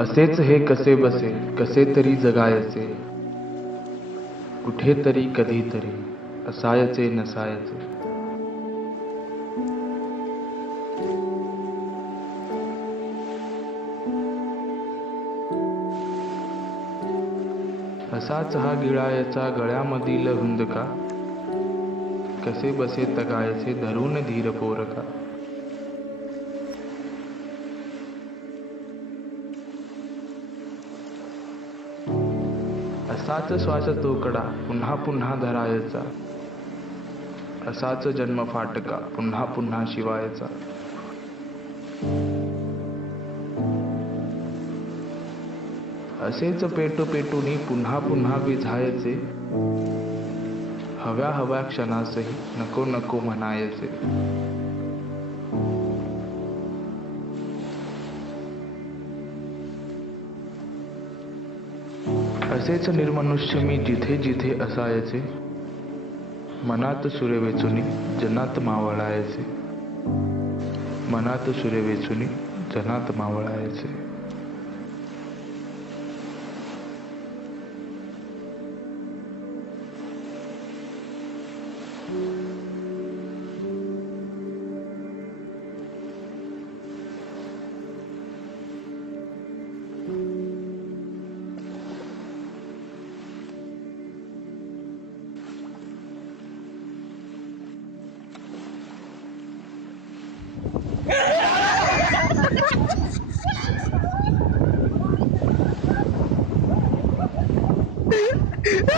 असेच हे कसे बसे कसे तरी जगायचे? कुठेतरी कधीतरी असायचे नसायचे. असाच हा गिळायचा गळ्यामधील हुंदका. कसे बसे तगायचे धरून धीर पोरका. असाच श्वास तोकडा पुन्हा पुन्हा धरायचा. असाच जन्म फाटका पुन्हा पुन्हा शिवायचा. असेच पेटू पेटूनी पुन्हा पुन्हा विझायचे. हव्या हव्या क्षणासही नको नको म्हणायचे. असेच निर्मनुष्य मी जिथे जिथे असायचे मनात सुरे वेचुनी जनात मावळायचे. मनात सुरे वेचुनी जनात मावळायचे.